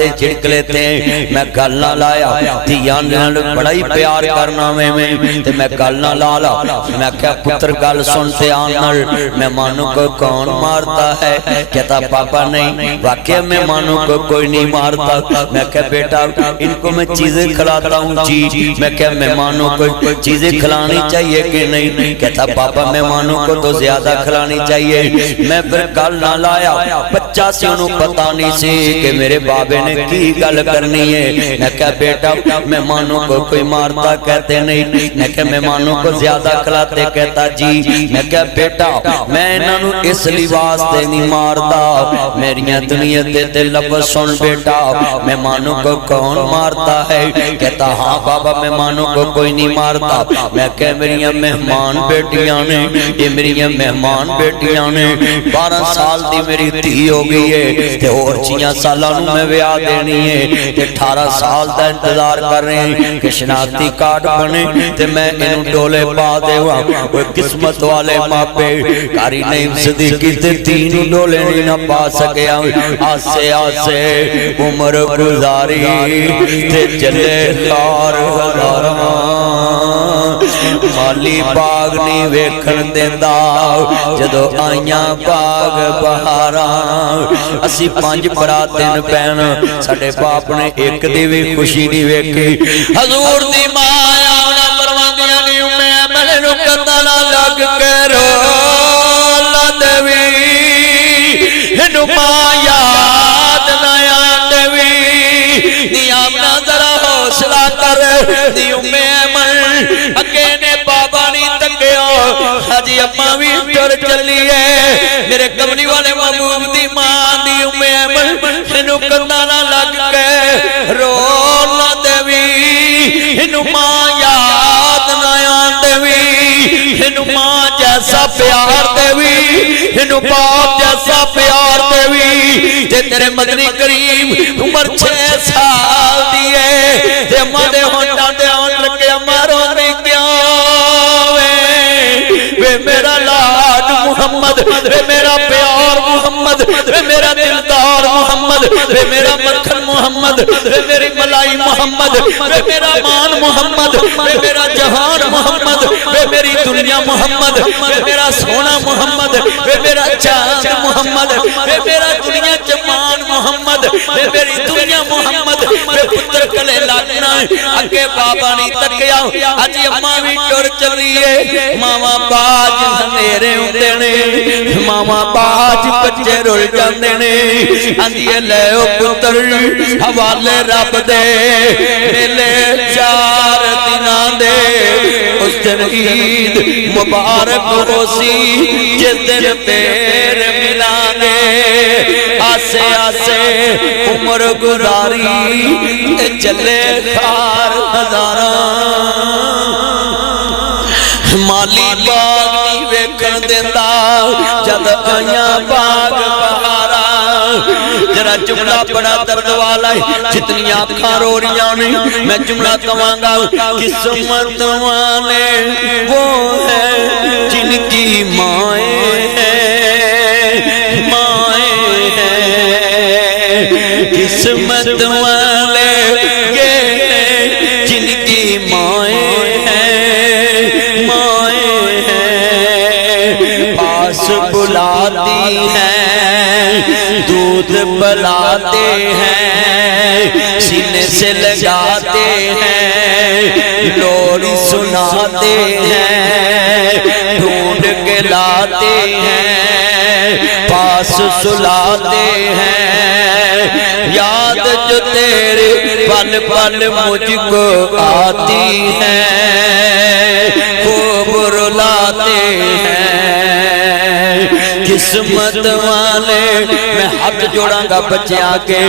ते झिड़क लेते हैं। मैं गल ना लाया धियां नाल बड़ा ही प्यार करना मैं ते मैं गल ना ला ला। मैं क्या पुत्र गल सुनते आन मेहमानों को कौन मारता है? कहता पापा नहीं, वाकई मेहमानों को कोई नहीं मारता। मैं क्या बेटा इनको मैं चीजें खिलाता हूँ जी। मैं क्या मेहमानों को चीजें खिलानी चाहिए कि नहीं? कहता पापा मेहमानों को तो ज्यादा खिलानी चाहिए। मैं फिर गल ना लाया, बच्चा से उन्होंने पता नहीं सी कि मेरे बाबे ने की गल करनी है। मैं क्या बेटा मेहमानों को कोई मारता? कहते नहीं। मैं क्या मेहमानों को ज्यादा खिलाते? कहता जी। मैं क्या बेटा मैं इन्हों इसलिए वास्ते नहीं मारता, मेरिया दुनिया ते लफ्ज़ सुन बेटा, मेहमानों को कौन मारता है? कहता हाँ बाबा मेहमानों को कोई नहीं मारता। मैं क्या मेरिया मेहमान बेटियां ने, ये मेरिया मेहमान बेटियां ने 12 साल दी मेरी धी हो गई है ते होर 6 सालों मैं ब्याह देनी है ते 18 साल का इंतजार कर रहे हैं कि शनाख्ती कार्ड बने ते मैं इनू डोले पा देवा। कोई किस्मत वाले मापे कारी नहीं सदीकी ते तीन डोले नहीं ना पा सके। आसे आसे उम्र गुजारी ते चले कार माली बाग नहीं वेखण देंदा जदों आईयां बाग बहारा। असी 5 भरा 3 भैन, साडे बाप ने एक दी भी खुशी नहीं वेखी। हजूर दी मां आना परवांदियां नी मैं मैनू कतला लग के रो देवी इनू मां याद ना आंदेवी। नी आमना जरा हौसला कर नी उम्मे मन अगे ने बाबा नहीं तकिया हाजी अम्मा भी टुर चली है। मेरे कमली वाले महबूब दी मां दी उम्मे मन इनू कंधा ना लग के रो ना देवी। इनू मां याद ना आंदेवी, इनू मां जैसा प्यार देवी, इनू बाप जैसा प्यार देवी। जे तेरे मदनी करीम उम्र 6 साल दी है ते अम्मा दे होंठां ते होंठ रखे अम्मा रोंदी क्यों वे मेरा लाड मुहम्मद, वे मेरा प्यार मुहम्मद, वे मेरा दिलदार मुहम्मद, वे मेरा मक्खन मुहम्मद, वे मेरी मलाई मुहम्मद, वे मेरा मान मुहम्मद, वे मेरा जहान मुहम्मद, वे मेरी दुनिया मुहम्मद, वे मेरा सोना मुहम्मद, वे मेरा चांद मुहम्मद, वे मेरा दुनिया जमान मुहम्मद, वे मेरी दुनिया मुहम्मद। वे पुत्र कले लगना अगे बाबा नहीं तकिया अज अम्मा भी टुर चली है। मावा बाज हनेरे हुंदे ने, मावा बाज बच्चे रुल जांदे ने। आंदी ले ओ पुत्र हवाले रब दे मेले 4 दिनां दे। उस दिन ईद मुबारक होसी जिस दिन फिर मिलांगे। आसे आसे उम्र गुजारी चले खार हजारा। माली बाग नहीं वेखण देंदा जद आईयां बाग बहारा। जरा जुमला बड़ा दर्द वाला है, जितनी आँखां रो रही ने मैं जुमला कवांगा। किस्मत वाले वो है जिनकी माएं हैं, माएं हैं। किस्मत वाले ये जिनकी माएं हैं, माएं हैं। पास बुलाती हैं, दूध पिलाते हैं, सीने से लगाते हैं, लोरी सुनाते हैं, ढूंढ के लाते हैं, पास सुलाते हैं। याद जो तेरे पल पल मुझको आती है, खूब रुलाते हैं। किस्मत वाले मैं हाथ जोड़ांगा बच्चे आके।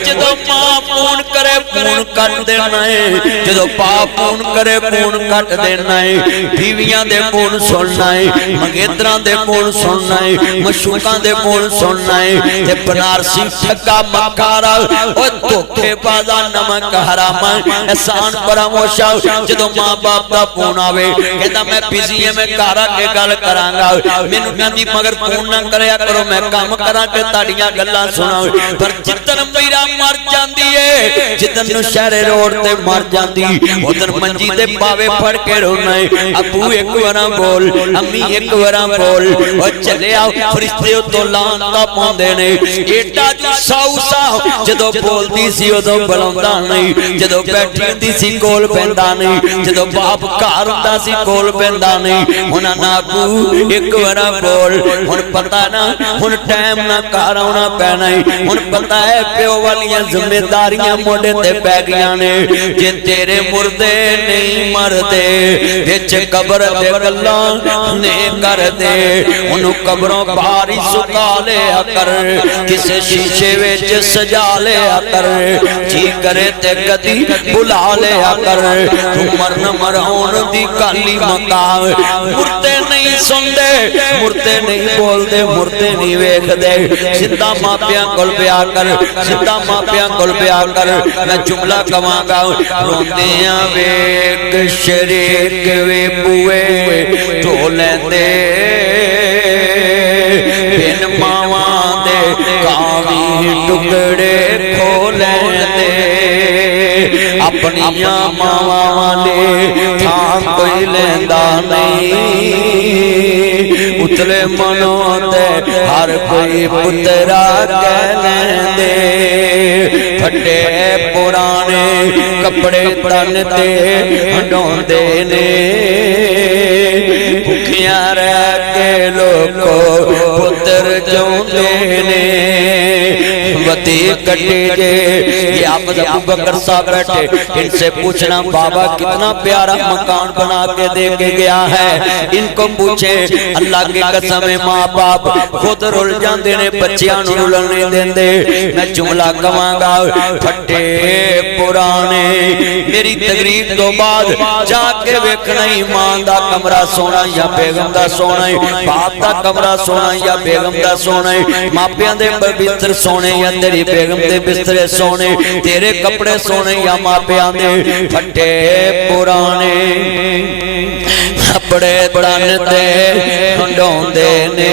जो मां पूर्ण करे पूर्ण कट देना है, जो पाप पूर्ण करे पूर्ण कट देना है। बीवियां दे पूर्ण सुनना है, मंगेतरां दे पूर्ण सुनना है, मशूकां दे पूर्ण सुनना है। ते बनारसी ठगा मकारा ओ धोखेबाजा नमक हरामा एहसान फरामोशा। जो मां बाप दा फोन आवे कहता मैं बिजी है मैं घर आके गल करांगा, मैनू कहंदी मगर फोन ना करया करो, मैं काम करा के ताड़ियां गल्लां सुना। पर जिद्दन मीरा मर जांदी है, जिद्दन नौशहरे रोड ते मर जांदी, उधर मंजी ते पावे फड़ के रोना है। अबू एक बार बोल, अम्मी एक बार बोल, और चले आओ फरिश्ते तो लानता पाउंदे ने। एडा जी साऊ साहब जदों बोलदी सी उदों बुलाउंदा नहीं, जदों बैठी हुंदी सी कोल पैंदा नहीं, जदों बाप घर हुंदा सी कोल पैंदा नहीं। हुण ना अबू एक बार बोल, हुण पता ना हुण टाइम ना घर आउणा पैना है। हुण पता है प्यो वालियां जिम्मेदारियां मोढे ते पै गईयां ने। जे तेरे मुर्दे नहीं मरदे विच कब्र दे गल्लां ने कर दे, उन्हों कब्रों बाहर ही सुका लिया कर, किसे शीशे विच सजा लिया कर, जी करे ते कदी बुला लिया कर। तू मरन मराउण दी गल ही मुका। मुर्दे नहीं सुनदे, मुर्दे नहीं बोलदे, मुर्दे नहीं वेखदे। सिद्धा मापियां कोल पिया कर, सिद्धा मापियां कोल पिया कर। मैं जुमला कवांगा, रोंदियां वेख शरीक वे बुए ढो लैंदे, बिन मावां दे कावी टुकड़े खो लैंदे। अपनियां मावां वाले थां कोई लैंदा नहीं, उतले मनों ते हर कोई पुत्रा कह लैंदे। फटे पुराने कपड़े तन ते हंडोंदे ने, भुखियां रह के लोको पुत्र जोंदे ने। वती कटी जे ये आप अबू बकर साहब बैठे, इनसे पूछना बाबा कितना प्यारा मकान बना के दे के गया है। इनको पूछे, अल्लाह की कसम है माँ बाप खुद रुल जाते ने, बच्चियां नूं रुलन नहीं देंदे। मैं जुमला कवांगा, फटे पुराने मेरी तकरीर तो बाद जाके वेखना ईमान दा कमरा सोना या बेगम दा सोना है, बाप दा कमरा सोना या बेगम दा सोना है, मापियां दे बिस्तर सोने या तेरी बेगम दे बिस्तरे सोने, तेरे कपड़े सोने या मापियां दे। फटे पुराने कपड़े तन ते हंडोंदे ने,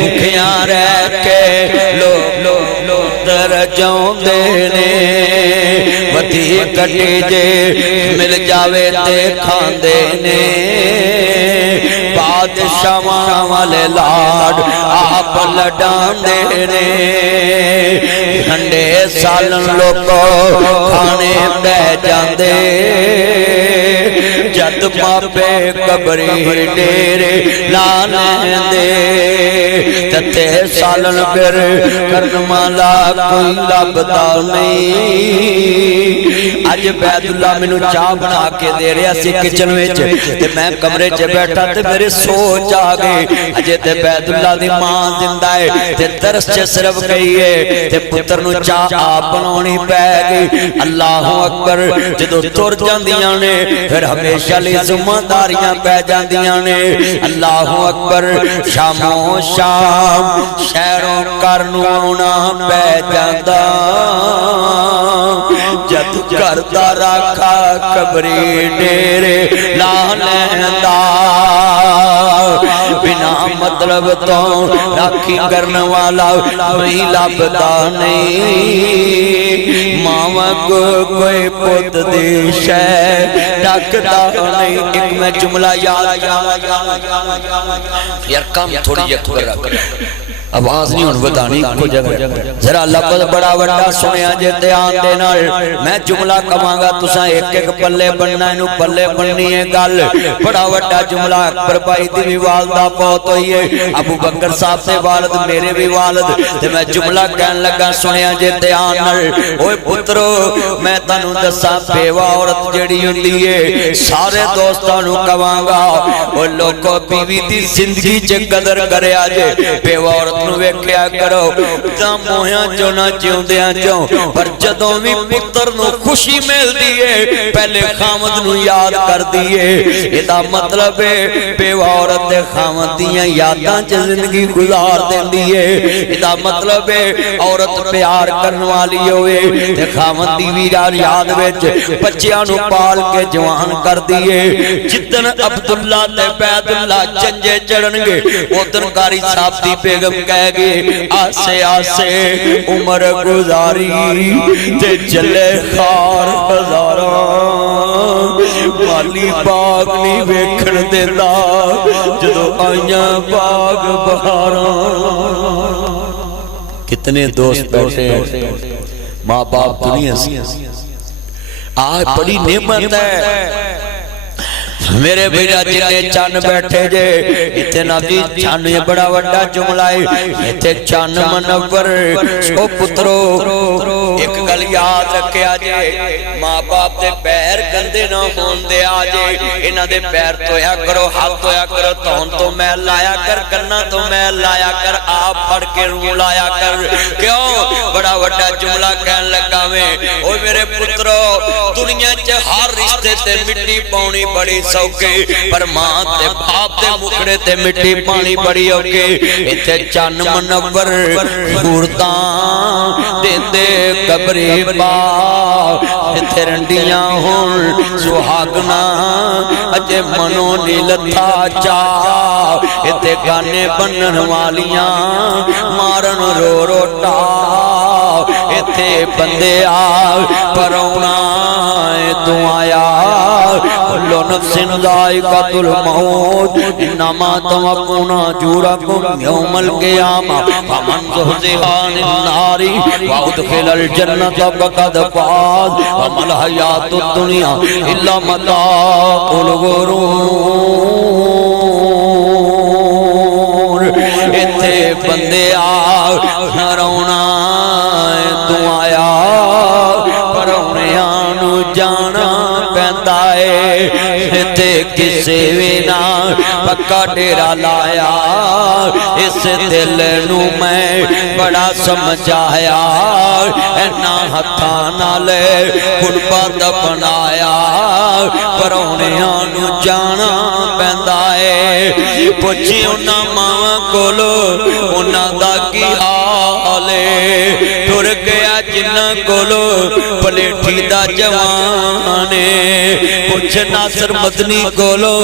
भुखियां रह के दर जाउंदे ने। वती कटी जे मिल जावे ते खांदे ने, बादशाहां वाले लाड आप लडांदे ने। ठंडे सालन लोको खाने पै जांदे, जद मापे कबरी डेरे ला लैंदे। तते सालन फिर करन माला कोई लभदा नहीं। अज बैदुल्ला मैनू चाह बना के दे रहा सी किचन विच, ते मैं कमरे च बैठा ते मेरे सोच आ गई, अजे ते बैदुल्ला दी मां जिंदा है ते तरस च सिर्फ गई है, ते पुत्र नू चाह आप बनाउणी पै गई। अल्लाह अकबर जदों तुर जांदियां ने फिर हमेशा लई जिम्मेदारियां पै जांदियां ने। अल्लाह अकबर शामों शाम शहरों घर नू आउणा पै जांदा, जद घर दा राखा कबरी डेरे ला लैंदा। बिना मतलब तो राखी करने वाला कोई लभदा नहीं। मावा को कोई पुत दी शै ढकदा नहीं। एक मैं जुमला याद यार कम थोड़ी अकबर आवाज नहीं हुण बतानी को जगह जरा लफ्ज़ बड़ा वड्डा सुनिया जे ध्यान दे नाल। मैं जुमला कवांगा तुसां एक एक पल्ले बनना, इनू पल्ले बननी है गल। बड़ा वड्डा जुमला अकबर भाई दी भी वालदा बहुत हुई है, अबू बकर साहब दे वालिद मेरे भी वालिद, ते मैं जुमला कहन लगा सुनिया जे ध्यान नाल। ओए पुत्रो मैं तुहानू दसां बेवा औरत जेड़ी हुंदी है सारे दोस्तां नू कवांगा, ओ लोको बीवी दी जिंदगी च कदर करया जे। बेवा औरत औरत नूं वेख्या करो तां मोहियां चों ना जिउंदियां चों, पर जदों भी पुत्र नूं खुशी मिलदी है पहले खामद नूं याद करदी है। इहदा मतलब है बेवा औरत दे खामद दियां यादां च जिंदगी गुजार देंदी है। इहदा मतलब है औरत प्यार करन वाली होवे ते खामद दी भी याद विच बच्चियां नूं पाल के जवान करदी है। जिद्दन अब्दुल्ला ते बैदुल्ला चंजे चढ़नगे उदन कारी साहब दी बेगम कह गए आसे आसे उम्र गुजारी ते चले खार हजारा, माली बाग नहीं वेखण देंदा जदों आईयां बाग बहारां। कितने दोस्त बैठे माँ बाप दुनिया से आज बड़ी नेमत है। मेरे भैया जिन्ने चन बैठे जे इत्थे ना जी चन ये बड़ा वड्डा जुमला है। इत्थे चन मनवर ओ पुत्रो एक गल याद रखिया जे मां बाप दे पैर गंदे ना होण दे आ जे इन्हां दे पैर धोया करो, हाथ धोया करो, धौन तो मैल लाया कर, कन्ना तो मैल लाया कर, आप फड़ के रूं लाया कर। क्यों बड़ा वड्डा जुमला कहन लगा मैं ओ मेरे पुत्रो दुनिया च हर रिश्ते ते मिट्टी पाउणी बड़ी सौखे, पर मां ते बाप दे मुखड़े ते मिट्टी पानी बड़ी औखे। इत्थे चन मनवर सूरतां देंदे कबरे पा, इत्थे रंडियां होण सुहागना अजे मनो नी लथा चा, इत्थे गाने बनन वालियां मारन रो रोटा, इत्थे बंदे आ परौना तू आया कुल्लु नफ्सिन ज़ाइक़तुल मौत इन्नमा तुवफ़्फ़ूना उजूरकुम यौमल क़ियामा फ़मन ज़ुहज़िहा अनिन नारि व उदख़िलल जन्नत फ़क़द फ़ाज़ वमल हयातुद दुनिया इल्ला मताउल गुरूर। इत्थे बंदे आ रोना तू आया परौणियां नूं जाना पैंदा है। इत्थे किसे भी ना पक्का डेरा लाया, इस दिल नू मैं बड़ा समझाया, इन्ना हत्थां नाल गुरबत बनाया परौणियां नूं जाना पैंदा है। पुछी उन्हां मावां कोलो उन्हां दा की हाल है, टुर गया जिन्हां कोलो पलेठी दा जवान है। पुछ नासर मदनी कोलो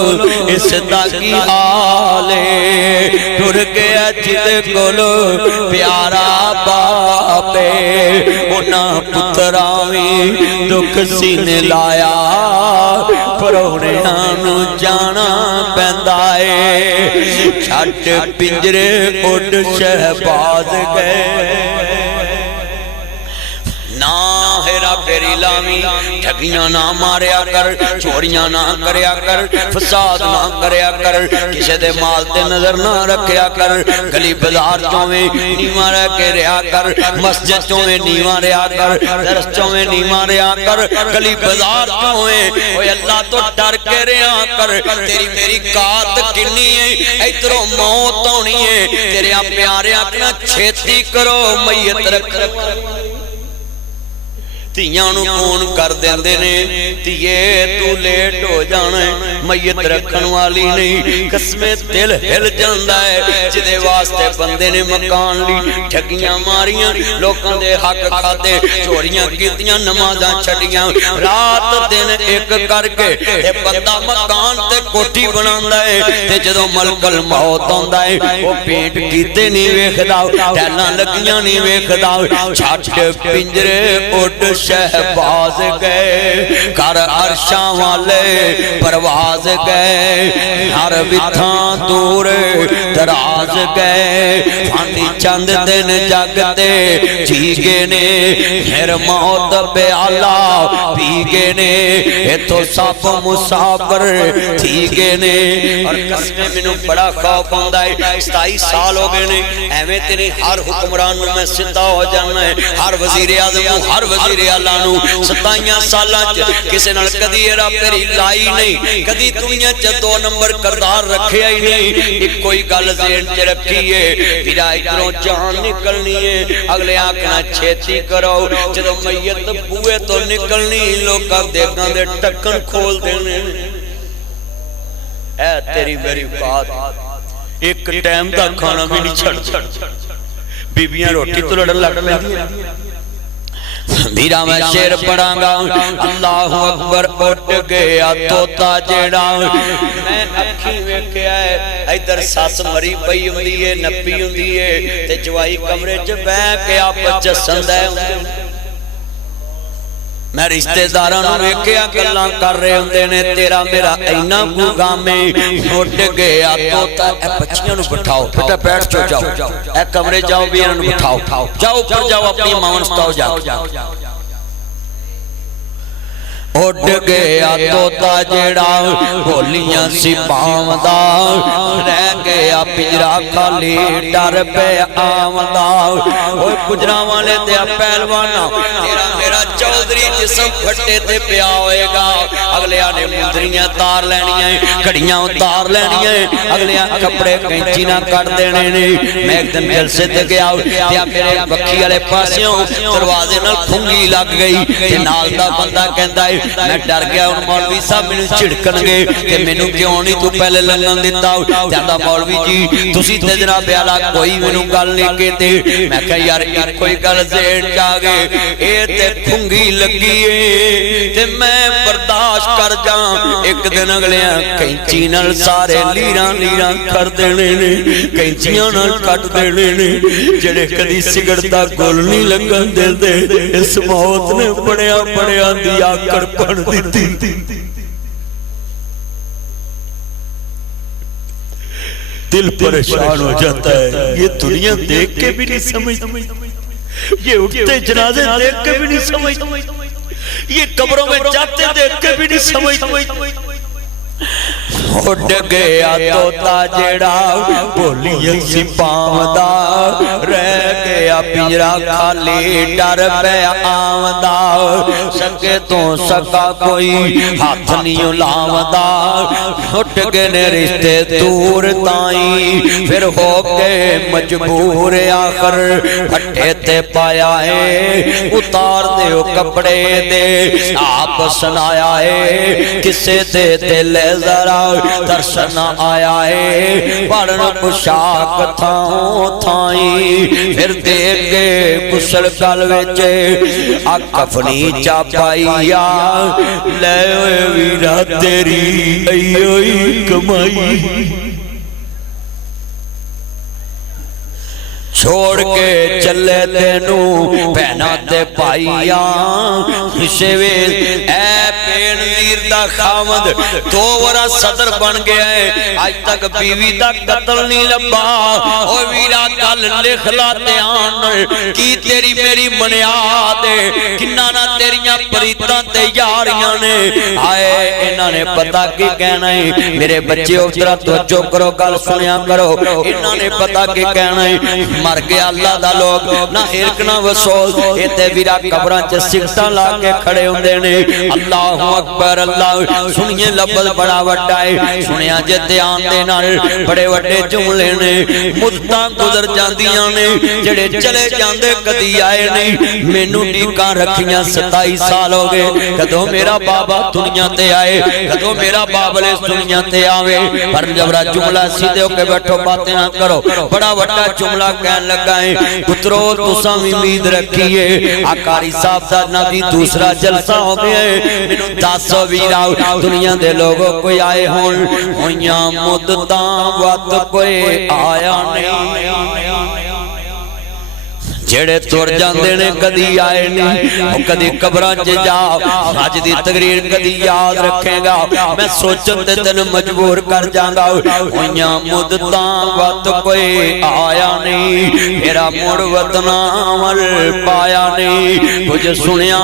इस दा की हाल है, टुर गया जिदे कोलो प्यारा बाप है। उन्हां पुत्तरां वी दुख सीने लाया परौणियां नूं जाना पैंदा है। छट पिंजरे उड़ शहबाज गए ना हेरा फेरी लावी, ठगियां ना मारिया कर, चोरियां ना करया कर, फसाद ना करया कर, किसे दे माल ते नजर ना रखया कर, गली बाजार चों में नीवा रह के रहा कर, मस्जिद चों में नीवा रहा कर, दरस चों में नीवा रहा कर, गली बाजार चों में ओए अल्लाह तो डर के रहा कर। तेरी मेरी कात किन्नी है, इधरों मौत होनी है, तेरे प्यारे अपना छेती करो मैयत रख। ਧੀਆਂ ਨੂੰ ਫੋਨ ਕਰ ਦਿੰਦੇ ਨੇ ਧੀਏ ਤੂੰ ਲੇਟ ਹੋ ਜਾਣਾ, ਮਈਤ ਰੱਖਣ ਵਾਲੀ ਨਹੀਂ। ਕਸਮੇ ਦਿਲ ਹਿਲ ਜਾਂਦਾ ਹੈ ਜਿਹਦੇ ਵਾਸਤੇ ਬੰਦੇ ਨੇ ਮਕਾਨ ਲਈ ਠੱਗੀਆਂ ਮਾਰੀਆਂ, ਲੋਕਾਂ ਦੇ ਹੱਕ ਖਾਦੇ, ਚੋਰੀਆਂ ਕੀਤੀਆਂ, ਨਮਾਜ਼ਾਂ ਛੱਡੀਆਂ, ਰਾਤ ਦਿਨ ਇੱਕ ਕਰਕੇ ਤੇ ਬੰਦਾ ਮਕਾਨ ਤੇ ਕੋਠੀ ਬਣਾਉਂਦਾ ਹੈ। ਤੇ ਜਦੋਂ ਮਲਕਲ ਮੌਤ ਆਉਂਦਾ ਹੈ ਉਹ ਪੇਂਟ ਕੀਤੇ ਨਹੀਂ ਵੇਖਦਾ, ਟੈਲਾਂ ਲੱਗੀਆਂ ਨਹੀਂ ਵੇਖਦਾ। ਛੱਡ ਪਿੰਜਰੇ ਉੱਡ शहबाज गए, कर अरशां वाले परवाज गए, हर बिथा दूर दराज गए। फानी चंद दिन जगते जी गए ने, फिर मौत प्याला पी गए ने, इथों सब मुसाफिर थी गए ने। और कसमे मैनू बड़ा खौफ आंदा है, 27 साल हो गए ने, एवें तेरे हर हुक्मरान नूं मैं सीधा हो जाना है, हर वजीर आजम हर वजीर अल्लाह नू 27 सालां च किसे नाल कदी हेरा फेरी लाई नहीं, कदी दुनिया च 2 नंबर करदार रखिया ही नहीं। इक्को ही गल ज़हन च रखी है, फिरा इधरों जान निकलनी है, अगले आखना छेती करो, जदों मैयत बूहे तो निकलनी लोकां देगां दे ढक्कन खोल देने। ऐ तेरी मेरी औकात, एक टाइम दा खाना भी नहीं छड़ बीबियां रोटी तो लड़न लग पैंदियां। वीरा मैं शेर पढ़ांगा, अल्लाहु अकबर उठ गया तोता जेड़ा, मैं अखी वेख्या है इधर सस मरी पई हुंदी है, नप्पी हुंदी है ते जवाई कमरे च बैठ के आप जसंदा है। मैं रिश्तेदारां नूं वेख्या गल्लां कर रहे हुंदे ने, तेरा मेरा इन्ना गुगामे उठ गया तोता। ए बच्चियां नूं बिठाओ, बेटा बैठ जाओ, ए कमरे जाओ भी इन्हां नूं बिठाओ, जाओ ऊपर जाओ अपनी मां नूं सताओ जाओ। उड़ गया तोता जेड़ा होलियां सी पावदा, रह गया पिंजरा खाली डर पे आवदा। ओए गुजरा वाले ते पहलवाना, तेरा मेरा चौधरी जिसम फट्टे ते पिया होएगा। अगलिया ने मुंदरियां तार लैनियां, घड़ियां उतार लैनियां, अगलिया कपड़े कैंची ना कट देने ने। मैं एक दिन जलसे ते गया ते मेरे बखी वाले पासियों दरवाजे नाल खुंगी लग गई ते नाल दा बंदा कहंदा है मैं डर गया, हुण मौलवी साहब मैनू झिड़कणगे ते मैनू क्यों नहीं तू पहले लंघन दिता। कहंदा मौलवी जी तुसीं ते जनाब आला कोई मैनू गल नहीं कहते। मैं कहा यार इक्को ही गल ज़हन च आ गई, ए ते खुंगी लगी है ते मैं बर्दाश्त कर जा। एक दिन अगले कैंची नाल सारे लीरां लीरां कर देने ने, कैंचियां नाल कट देने ने। जेड़े कदी सिगरट दा गुल नहीं लगन देंदे, इस मौत ने बड़िया बड़िया दी आकड़ पड़ दी। दिल परेशान हो जाता है, ये दुनिया देख के भी नहीं समझ, ये उठते जनाजे देख के भी नहीं समझ, ये कब्रों में जाते देख के भी नहीं समझ। उड़ गया तोता जेड़ा बोलियां सी पावदा, रह गया पिंजरा खाली डर पे आवदा। सके तो सका कोई हाथ नहीं लावदा, उठ गए ने रिश्ते दूर ताई, फिर हो गए मजबूर आखिर फट्टे ते पाया है। उतार दे कपड़े दे आप सुनाया है, किसे दे दिल जरा दर्शन आया है। पढ़न पोशाक थाओ थाई, फिर देख के कुशल गल विच आ कफनी चा पाईया। ले वीरा तेरी अयो कमाई, छोड़ के चले तेनू भैना ते भाईया। शिवे ऐ बेनज़ीर दा खावंद 2 वरा सदर बन गया है, आज तक बीवी दा कत्ल नहीं लब्बा। ओ वीरा गल लिख ला ध्यान, की तेरी मेरी बुनियाद किन्ना ना तेरियां परीतां ते यारियां ने। आए इन्हां ने पता की कहना है, मेरे बच्चे उधर तवज्जो करो, गल सुनिया करो। इन्हां ने पता की कहना है, मर गया अल्लाह दा लोग ना हिरक ना वसूल, इते वीरा कब्रां च सिगटां ला के खड़े हुंदे ने। अल्लाहु अकबर अल्लाह। सुनिए लफ्ज़ बड़ा वड्डा है, सुनिया जे ध्यान दे नाल बड़े वड्डे जुमले ने। मुद्दां गुजर जांदियां ने, जेड़े चले जांदे कदी आए नहीं। मैनू टीकां रखियां 27 साल हो गए, कदों मेरा बाबा दुनिया ते आए, कदों मेरा बाबले इस दुनिया ते आवे। पर जबरा जुमला सीधे होके बैठो, बातें ना करो। बड़ा वड्डा जुमला कहन लगा है, पुत्रो तुसां भी उम्मीद रखिए। आकारी साहब दा नबी दूसरा जलसा हो गया है। मैनू दस वीरा दुनिया दे लोगों कोई आए होण, होइयां मुद्दतां वत कोई आया नहीं। जेड़े तुर जांदे ने कदी आए नहीं, वो कदी कब्रां च जा। अज दी तकरीर कदी याद रखेगा, मैं सोचन ते तेन मजबूर कर जांगा। होइयां मुद्दतां वत कोई आया नहीं, मेरा मुड़ वतना अमल पाया नहीं। कुछ सुनिया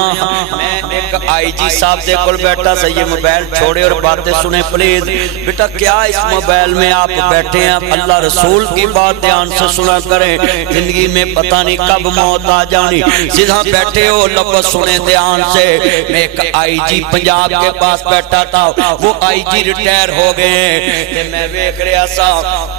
मैं एक IG साहब दे कोल बैठा सही है मोबाइल छोड़े और बातें सुने प्लीज बेटा क्या इस मोबाइल में आप बैठे हैं अल्लाह रसूल की बात ध्यान से सुना करें जिंदगी में पता नहीं कब मौत आ जानी सीधा बैठे हो लफ्ज़ सुने ध्यान से मैं एक IG पंजाब के पास बैठा था वो IG रिटायर हो गए ते मैं वेख रहा सा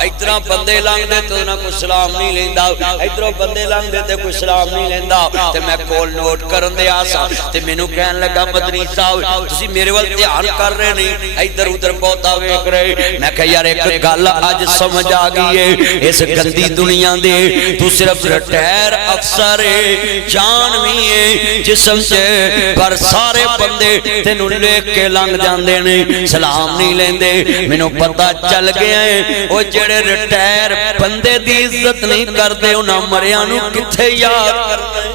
इधर बंदे लंघदे तो ना कोई सलाम नहीं लेंदा इधरों बंदे लंघदे ते कोई सलाम नहीं लेंदा ते मैं कॉल नोट करन दे आसा ते मेनू कहन लगा मदनी साहब तुसी मेरे वाल ध्यान कर रहे नहीं इधर उधर बहुता वेख रहे मैं कह यार एक गल अज समझ आ गई है इस गंदी दुनिया दे तू सिर्फ रिटायर अफसर है जान भी है जिस्म च पर सारे बंदे तेनू लेक के लंघ जांदे ने सलाम नहीं लेंदे मेनू पता चल गया है ओ जेड़े रिटायर बंदे दी इज्जत नहीं करते उन्हां मरियां नू किथे याद करदे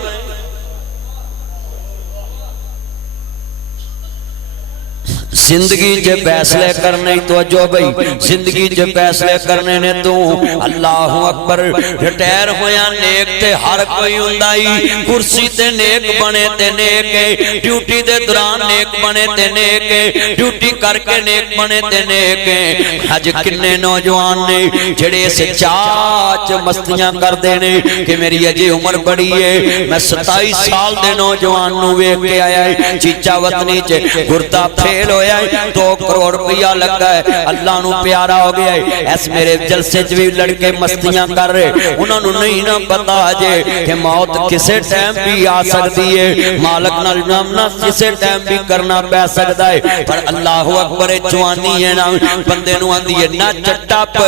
जिंदगी च फैसले करने तो जो भाई जिंदगी च फैसले करने ने तू अल्लाह अकबर रिटायर होया नेक ते हर कोई हुंदा ही कुर्सी ते नेक बने ते नेक ड्यूटी दे दौरान नेक बने ते नेक ड्यूटी करके नेक बने ते नेक अज किन्ने नौजवान ने जेड़े इस चाच मस्तियां करदे ने कि मेरी अजे उम्र बड़ी है मैं 27 साल दे नौजवान नू वेख के आया चीचा वतनी च गुरदा फेल होया 2 करोड़ रुपया लगा है अल्लाह नू प्यारा हो गया है ऐस मेरे जलसे च भी लड़के मस्तियां कर रहे उन्होंने नहीं ना पता जे कि मौत किसे टाइम भी आ सकती है मालक नाल नामना किसे टाइम भी करना पै सकता है पर अल्लाह अकबर जवानी है ना बंदे नू आंदी है ना चट्टप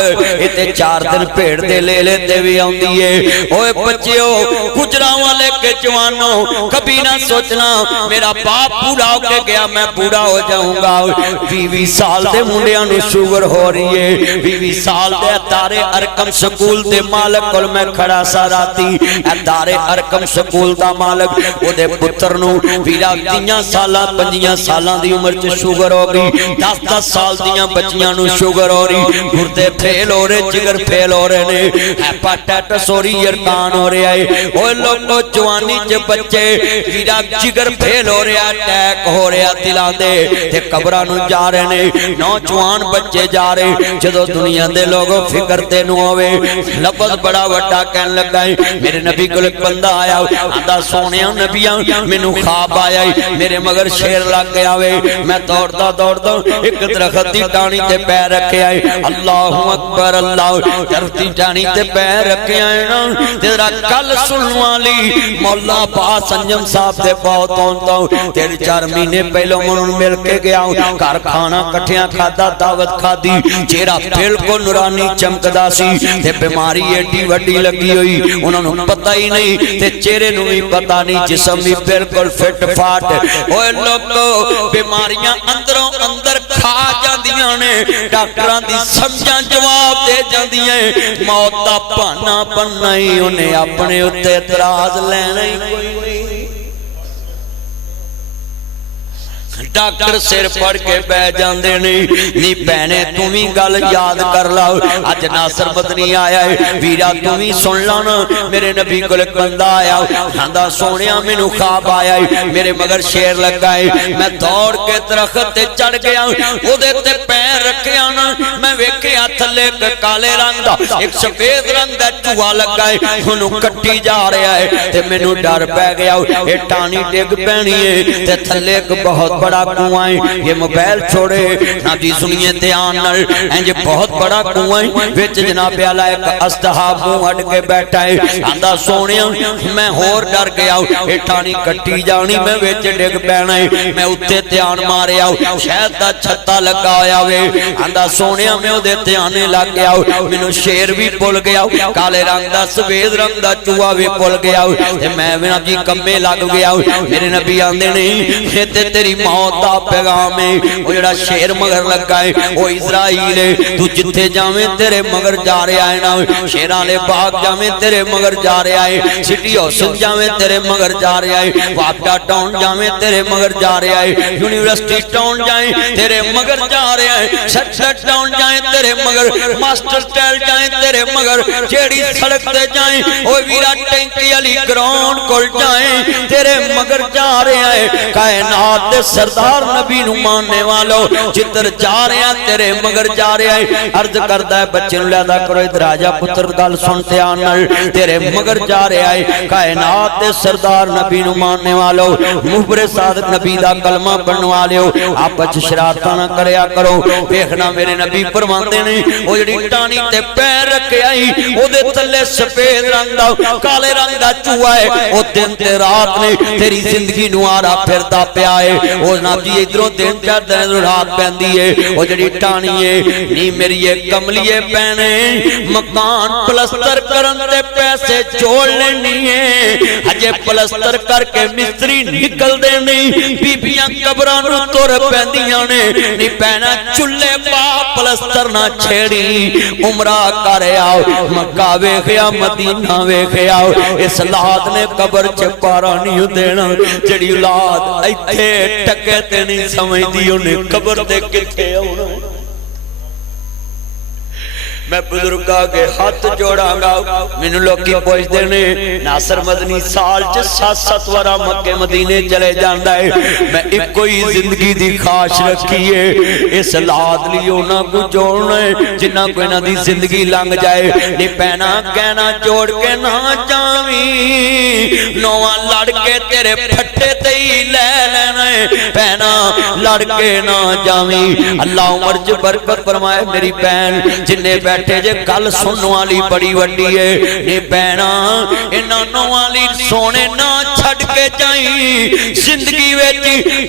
इते 4 दिन भेड़ दे ले लेते भी आंदी है ओए बच्चियो गुजरा वाले के जवानों कभी ना सोचना मेरा बाप बूढ़ा होके गया मैं बूढ़ा हो जाऊंगा 20 साल दे मुंडियां नू शुगर हो रही है 20 साल दे दारे अरकम स्कूल दे मालक कोल मैं खड़ा सा राती दारे अरकम स्कूल दा मालक ओदे पुत्र नू वीरा 3 साल 5 साल दी उम्र च शुगर हो गई 10 साल दियां बच्चियां नू शुगर हो रही गुर्दे फेल हो रहे जिगर फेल हो रहे ने हेपेटाइटिस हो रही यरकान हो रहा है ओए लोगो जवानी च बच्चे वीरा जिगर फेल हो रहा अटैक हो रहा दिलां दे ते कब्रां नू जा रहे ने नौजवान बच्चे जा रहे जदों दुनिया दे लोग फिक्र तेनू होवे लफ्ज़ बड़ा वड्डा कहन लगा मेरे नबी कोल एक बंदा आया आंदा सोहणिया नबिया मैनू ख्वाब आया मेरे मगर शेर लग गया वे मैं दौड़दा दौड़दा एक दरख्त दी टाणी ते पैर रखिया अल्लाहु अकबर अल्लाह दरख्त दी टाणी ते पैर रखिया ना तेरा कल सुनने वाली मौला बा संजम साहब दे बहुत होंदा 3-4 महीने पहले मैं मिल के गया घर खाना कट्ठिया खादा दावत खादी चेहरा बिल्कुल नूरानी चमकदा सी ते बीमारी एडी वड्डी लगी हुई उन्होंने पता ही नहीं ते चेहरे नू भी पता नहीं जिस्म भी बिल्कुल फिट फाट ओए लोगो बीमारियां अंदरों अंदर खा जांदियां ने डॉक्टरां दी समझां जवाब दे जांदियां मौत दा बहाना बनना ही उन्हें अपने उत्ते इतराज लेना ही कोई नहीं डॉक्टर सिर फड़ के बह जाते नी भैने तू भी गल याद कर ला अज नासर मदनी आया है वीरा तू भी सुन ला ना मेरे नबी कोल बंदा आया कहंदा सोहणिया मैनू ख्वाब आया है मेरे मगर शेर लगा है मैं दौड़ के दरख्त ते चढ़ गया ओदे ते पैर रखिया ना मैं वेखिया थल्ले काले रंग दा एक सफेद रंग दा चूहा लगा है ओनू कट्टी जा रहा है ते मैनू डर पै गया ये टाणी डिग पैनी है ते थल्ले एक बहुत बड़ा कुआं है ये मोबाइल छोड़े ना जी सुनिए ध्यान नाल इंज बहुत बड़ा कुआं है विच जनाब आला एक अस्तहाब मुंह हट के बैठा है आंदा सोहणिया मैं होर डर गया ये टाणी कट्टी जानी मैं विच डिग पैना है मैं उत्ते ध्यान मारिया शायद दा छत्ता लगा होया वे आंदा सोहणिया मैं ओदे ध्यान लग गया मैनू शेर भी भुल गया काले रंग दा सफेद रंग दा चूहा भी भुल गया ते मैं भी जी कम्मे लग गया मेरे नबी आंदे नहीं ते तेरी मौत दा पैगाम है। वो जेड़ा शेर मगर लगा है वो इजराइल है। तू जिथे जावे तेरे मगर जा रहा है ना। शेरां वाले बाग जावे तेरे मगर जा रहा है। सिटी हाउस जावे तेरे मगर जा रहा है। वापडा टाउन जावे तेरे मगर जा रहा है। यूनिवर्सिटी टाउन जाए तेरे मगर जा रहा है। सच टाउन जाए तेरे मगर, मास्टर स्टाइल जाए तेरे मगर, जेड़ी सड़क ते जाए ओ वीरा टैंकी वाली ग्राउंड को जाए तेरे मगर जा रहा है। कायनात दे सरदार नबी नू मानने वालों जिधर जा रहा तेरे मगर जा रहा है। अर्ज करदा है बच्चे नू लियादा करो इधर आजा पुत्र गल सुन ध्यान नाल तेरे मगर जा रहा है। कायनात दे सरदार नबी नू मानने वालों मुखबरे सादिक नबी दा कलमा बनवा लियो। आपस शरारतां ना करया करो। देखना मेरे नबी फरमांदे ने ओ जेड़ी टाणी ते पैर रखिया ही ओदे थल्ले सफेद रंग दा काले रंग दा चूहा है। ओ दिन ते रात ने तेरी जिंदगी नू आरा फिरदा पिया है। ओ जनाब जी इधरों दिन चढ़दा इधरों रात पैंदी है। ओ जेड़ी टाणी है नी मेरी ये कमलिए पैने मकान प्लस्तर करन ते पैसे जोड़ लेनी है। अजे प्लस्तर करके मिस्त्री निकलदे नहीं बीबियां कबरां नू तुर पैंदियां ने। नी पैना चुल्ले पा प्लस्तर ना छेड़ी उमरा कर आओ मक्का वेखिया मदीना वेखिया। इस लाद ने कबर च पारा नहीं देना। जेड़ी औलाद इत्थे टके ते नहीं समझदी उन्हें कबर ते किथे आउणा। मैं बुजुर्गा के हाथ जोड़ांगा। मैनू लोकी पुछदे ने नासर मदनी साल च 7-7 वारा मक्के मदीने चले जांदा है। मैं इको ही जिंदगी दी खाश रखी है। इस लाद लई उन्हां को जोड़ना है जिन्ना को इन्हां दी जिंदगी लंघ जाए। नी पैना कहना जोड़ के ना जावी नौवां लड़ के तेरे फट्टे ते ही ले लेना है। पैना लड़ के ना जावी। अल्लाह उमर च बरकत फरमाए। मेरी भैन जिन्ने बैठे जे गल सुनने वाली बड़ी वड्डी है। ये भैना इन्हां नौवां लई सोने ना छड़ के जाई। जिंदगी विच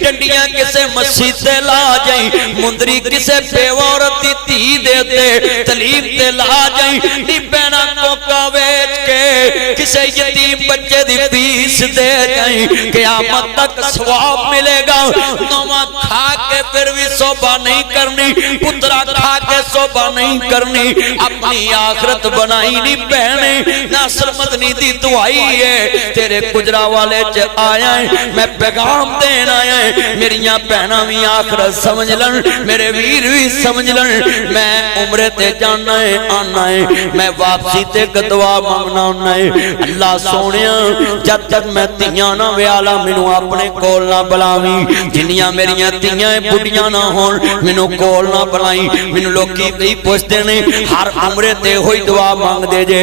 डंडियां किसे मस्जिद ते ला जाई। मुंदरी किसे बेऔरत दी धी दे ते तलीम ते ला जाई। नी भैना कोका वेच के किसे यतीम बच्चे दी फीस दे जाई। क़यामत तक सवाब मिलेगा। नौवां खा के फिर भी सोभा नहीं करनी। पुत्रा खा के सोभा नहीं करनी। अपनी आखरत बनाई नहीं बहने। नासर मदनी दी दुआई है तेरे गुजरा वाले च आया है। मैं पैगाम देन आया है। मेरिया भैनां भी आखरत समझ लन मेरे वीर भी समझ लन। मैं उम्रे ते जाना है आना है। मैं वापसी ते दुआ मंगना होना है। अल्लाह सोनिया जब तक मैं तियां ना व्याला मैनू अपने कोल ना बुलावी। जिन्नियां मेरिया तियां बुढ़ियां ना होन मैनू कोल ना बुलाई। मैनू लोकी कई पुछदे ने हर उम्रे ते होई दुआ मांगदे जे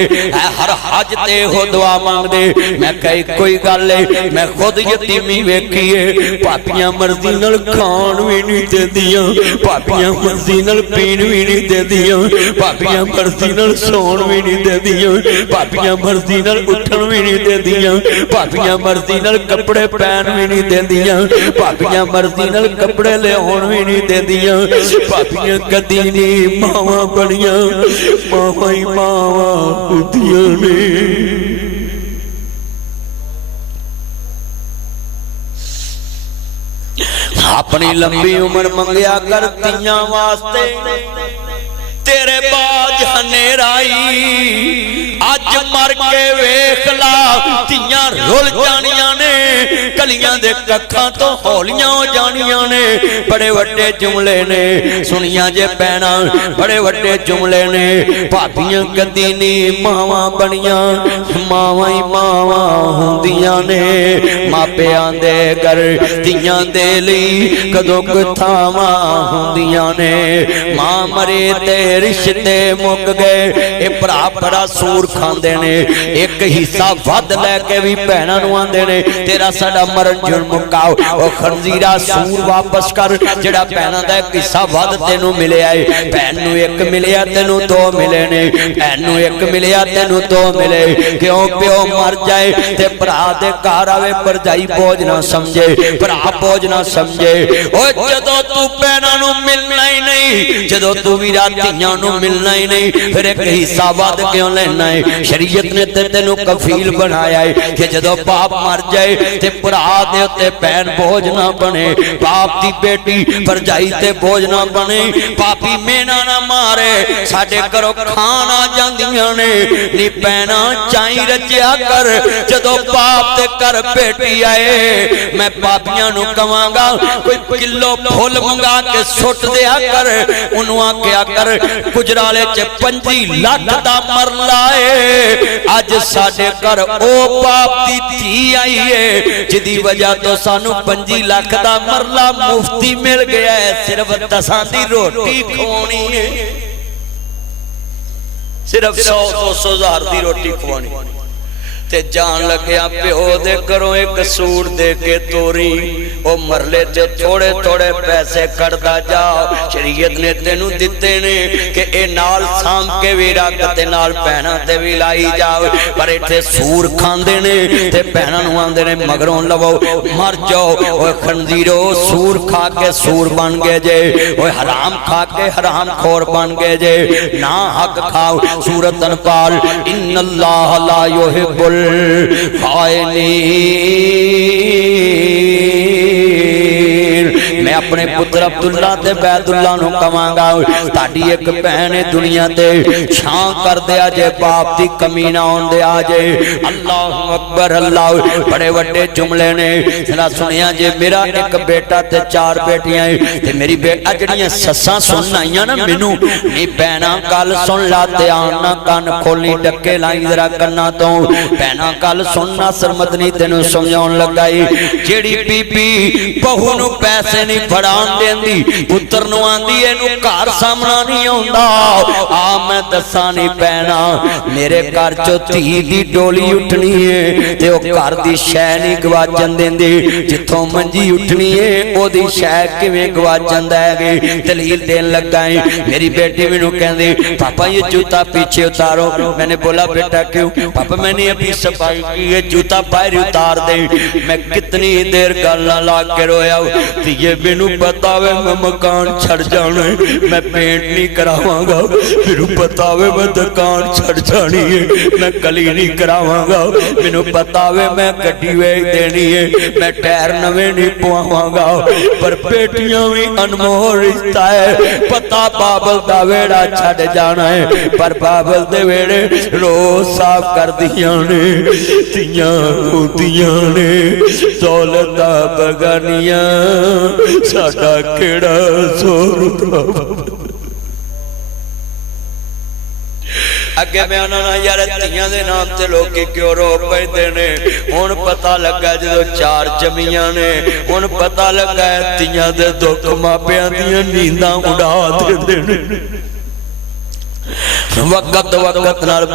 हर हज ते हो दुआ मांगदे। मैं कही कोई गल है। मैं खुद यतीमी वेखी है। भापियां मर्जी नाल खाण भी नहीं देंदियां। भापियां मर्जी नाल पीण भी नहीं देंदियां। भापियां मर्जी नाल सौण भी नहीं देंदियां। भापियां मर्जी नाल उठण भी नहीं देंदियां। भापियां मर्जी नाल कपड़े पहन भी नहीं देंदियां। भापियां मर्जी नाल कपड़े लियाउण भी नहीं देंदियां। भापियां कदी नहीं मावां बणियां मावा ही मावा होंदियां ने। अपनी लंबी उम्र मंगया कर तियां वास्ते तेरे बाज हनेराई। अज मर के वेख ला तियां रुल जानियां ने। कलियां दे कखां तो हौलियां हो जानियां ने। बड़े वड्डे जुमले ने सुनिया जे पैना बड़े वड्डे जुमले ने। भाभियां कदी नहीं मावां बनियां मावां ही मावां होंदियां ने। मापियां दे घर तियां दे लई कदों कथावां होंदियां ने। मां मरे ते रिश्ते मुक गए। ये भरा बड़ा सूर खांदे ने। एक हिस्सा वध लैके भी भैणां नूं आंदे ने तेरा साडा मरण जुर्म मुकाओ। ओ खंजीरा सूर वापस कर जेड़ा भैणां दा एक हिस्सा वध तेनू मिलिया है। भैन नूं एक मिलिया तेनू दो मिले ने। भैन नूं एक मिलिया तेनू दो मिले। क्यों प्यो मर जाए ते भरा दे घर आवे भरजाई बोझ ना समझे भरा बोझ ना समझे। ओ जदों तू भैणां नूं मिलना ही नहीं जदों तू वीरा धीआं नूं मिलना ही नहीं फिर एक हिस्सा वध क्यों लेना है। शरीयत ने ते तेनू कफील बनाया है कि जदों बाप मर जाए ते भरा भरा दे उत्ते भैन बोझ ना बने, बाप दी बेटी भरजाई ते बोझ ना बने, पापी मेना ना मारे, साडे घरों खान आ जांदियां ने नी भैना चाई रचिया कर। जदों बाप दे घर बेटी आए मैं पापियां नूं कवांगा कोई किलो फुल मंगा के सुट दिया कर, उन्होंने आख्या कर गुजराले च 25 लाख दा मरला है। अज साडे घर ओ बाप दी धी आई है जिदी वजह तो सानू 25 लाख दा मरला मुफ्ती मिल गया है, सिर्फ 10 दी रोटी खवानी है, सिर्फ 100-200 हज़ार दी रोटी खवानी। ते जान लग्या प्यो दे घरों एक सूट दे के तोरी, ओ मरले च थोड़े थोड़े पैसे कटदा जा। शरीयत ने तेनू दिते ने कि ए नाल सांभ के भी रख ते नाल भैणां ते भी लाई जाओ, पर इत्थे सूर खांदे ने ते भैणां नूं आंदे ने मगरों लवो मर जाओ। ओए खंजीरो सूर खा के सूर बन गए जे, ओए हराम खा के हराम खोर बन गए जे। ना हक खाओ सूरत अनपाल इन्नल्लाह ला युहिब्बुल मैं अपने पुत्र अब्दुल्ला ते बैदुल्ला नूं कवांगा ताड़ी एक भैन दुनिया ते छां कर दिया जे, बाप दी कमी ना होण दिया जे। अल्लाहु अकबर अल्लाह बड़े वड्डे जुमले ने जरा सुनिया जे। मेरा एक बेटा ते 4 बेटियां ते मेरी जड़ियां सस्सां सुन आईयां ना मैनू नी भैणा गल सुन ला, ध्यान ना कान खोली डके लाई जरा कन्ना तो। भैणा गल सुनना सरमदनी तेनू समझाउण लगाई, जेड़ी बीबी बहू नूं पैसे नहीं फड़ाण देंदी पुत्र नूं आंदी इहनूं घर सामना नहीं आउंदा। आ मैं दसां नहीं पैना मेरे घर चों धी दी डोली उठनी है ते ओ घर दी शै नहीं गवाचन देंदी, जिथों मंजी उठनी है ओदी शै किवें गवाच जांदा है। दलील देन लगा है, मेरी बेटी मैनूं कहंदी पापा ये जूता पीछे उतारो। मैंने बोला बेटा क्यों? पापा मैंने अभी सफाई की है, जूता बाहर उतार दे। मैं कितनी देर गल ला के रोया, ये मैनू पता वे मैं मकान छड़ जाना है, मैं पेंट नहीं करावांगा, मैनू पता वे मैं दुकान छड़ जानी है, मैं कली नहीं करावांगा, मैनू पता वे मैं गड्डी वेच देनी है, मैं टायर नवे नहीं पवावांगा। पर बेटियां भी अनमोल रिश्ता है, पता बाबल दा वेड़ा छड़ जाना है, पर बाबल दे वेड़े रोज साफ कर दियां ने, तियां होतियां ने दौलत दा बगानियां साडा केड़ा जोर। अगे मैं उन्होंने यार तियां दे नाम ते लोग क्यों रो पैंदे ने, हुण पता लगा जो 4 जमियां ने, हुण पता लगा तियां दे दुख मापियां दियां नींदां उड़ा देंदे ने। वक्त नाल